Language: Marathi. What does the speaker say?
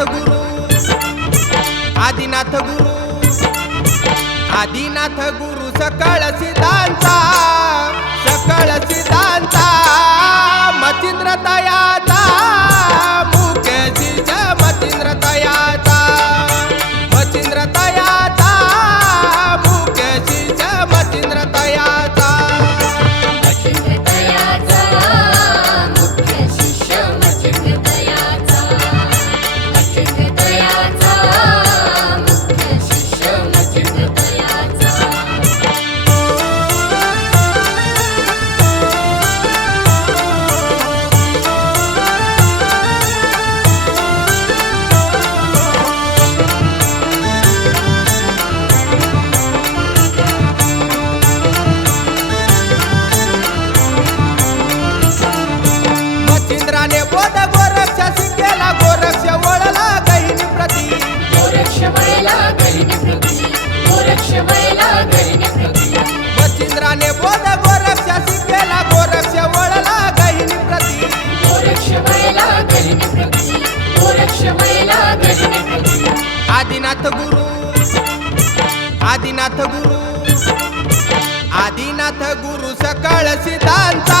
आदिनाथ गुरु। आदिनाथ गुरु। आदिनाथ गुरु सकळ सिद्धांता सकळ सिद्धांता। आदिनाथ गुरु आदिनाथ गुरु आदिनाथ गुरु सकळ सिद्धांता।